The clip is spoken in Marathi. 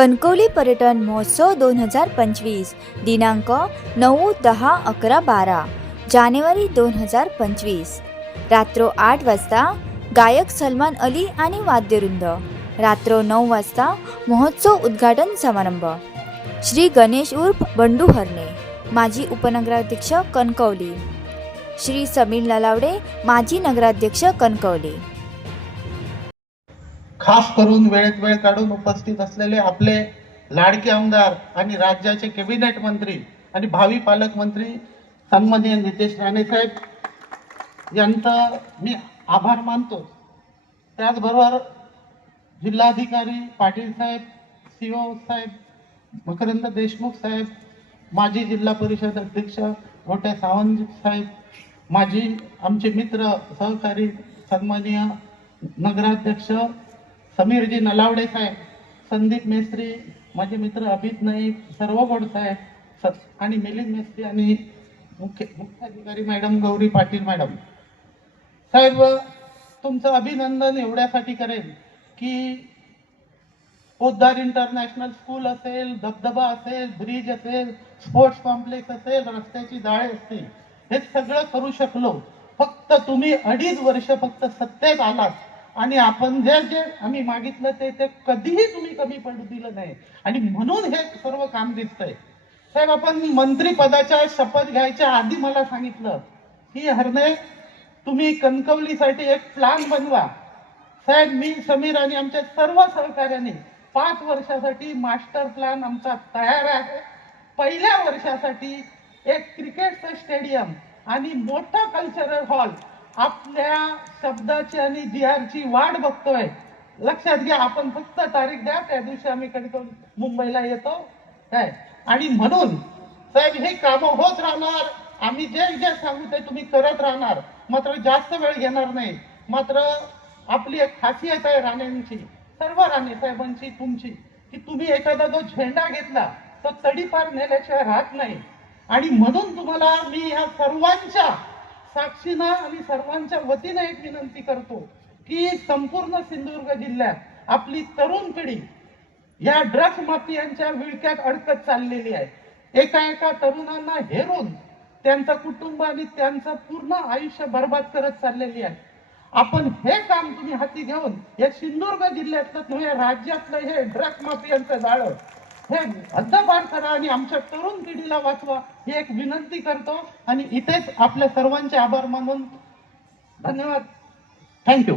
कणकवली पर्यटन महोत्सव दोन हजार पंचवीस दिनांक नऊ दहा अकरा बारा जानेवारी दोन हजार पंचवीस. रात्र आठ वाजता गायक सलमान अली आणि वाद्यवृंद. रात्र नऊ वाजता महोत्सव उद्घाटन समारंभ. श्री गणेश उर्फ बंडू हरणे माजी उपनगराध्यक्ष कणकवली. श्री समीर ललावडे माजी नगराध्यक्ष कणकवली. खास करून वेळेत वेळ काढून उपस्थित असलेले आपले लाडके आमदार आणि राज्याचे कॅबिनेट मंत्री आणि भावी पालकमंत्री सन्माननीय नितेश राणे साहेब मी आभार मानतो. त्याचबरोबर जिल्हाधिकारी पाटील साहेब सीओ साहेब मकरंद देशमुख साहेब माजी जिल्हा परिषद अध्यक्ष गोट्या सावंत साहेब माजी आमचे मित्र सहकारी सन्माननीय नगराध्यक्ष समीरजी नलावडे साहेब संदीप मेस्त्री माझे मित्र अभित नाईक सर्वगोड साहेब स- आणि मिलिंद मेस्त्री आणि मुख्य मुख्याधिकारी मॅडम गौरी पाटील मॅडम. साहेब तुमचं अभिनंदन एवढ्यासाठी करेन की पोद्दार इंटरनॅशनल स्कूल असेल धबधबा असेल ब्रिज असेल स्पोर्ट्स कॉम्प्लेक्स असेल रस्त्याची जाळे असतील हे सगळं करू शकलो. फक्त तुम्ही अडीच वर्ष फक्त सत्तेत आलात. आणि आपण जे जे आम्ही मागितलं ते ते कधीही तुम्ही कमी पडू दिलं नाही. आणि म्हणून हे सर्व काम दिसतंय. साहेब आपण मंत्री पदाच्या शपथ घ्यायच्या आधी मला सांगितलं की हरणे तुम्ही कणकवलीसाठी एक प्लान बनवा. साहेब मी समीर आणि आमच्या सर्व सहकार्याने पाच वर्षासाठी मास्टर प्लान आमचा तयार आहे. पहिल्या वर्षासाठी एक क्रिकेटचं स्टेडियम आणि मोठा कल्चरल हॉल आपल्या शब्दाची आणि जी ची वाट बघतोय. लक्षात घ्या आपण फक्त तारीख द्या त्या दिवशी आम्ही कधी मुंबईला येतो. काय? आणि म्हणून साहेब हे कामं होत राहणार. आम्ही जे जे सांगू ते तुम्ही करत राहणार. मात्र जास्त वेळ घेणार नाही. मात्र आपली एक खासियत आहे राणेंची सर्व राणे साहेबांची तुमची की तुम्ही एखादा जो झेंडा घेतला तो तडीपार नेल्याशिवाय राहत नाही. आणि म्हणून तुम्हाला मी ह्या सर्वांच्या साक्षीनं आणि सर्वांच्या वतीनं एक विनंती करतो की संपूर्ण सिंधुदुर्ग जिल्ह्यात आपली तरुण पिढी या ड्रग्स माफियांच्या विळक्यात अडकत चाललेली आहे. एका एका तरुणांना हेरून त्यांचं कुटुंब आणि त्यांचं पूर्ण आयुष्य बर्बाद करत चाललेली आहे. आपण हे काम तुम्ही हाती घेऊन हे सिंधुदुर्ग जिल्ह्यातलं नव्हे राज्यातलं हे ड्रग्स माफियांचं जाळं हे हद्दपार करा आणि आमच्या तरुण पिढीला वाचवा. ही एक विनंती करतो आणि इथेच आपल्या सर्वांचे आभार मानून धन्यवाद. थँक्यू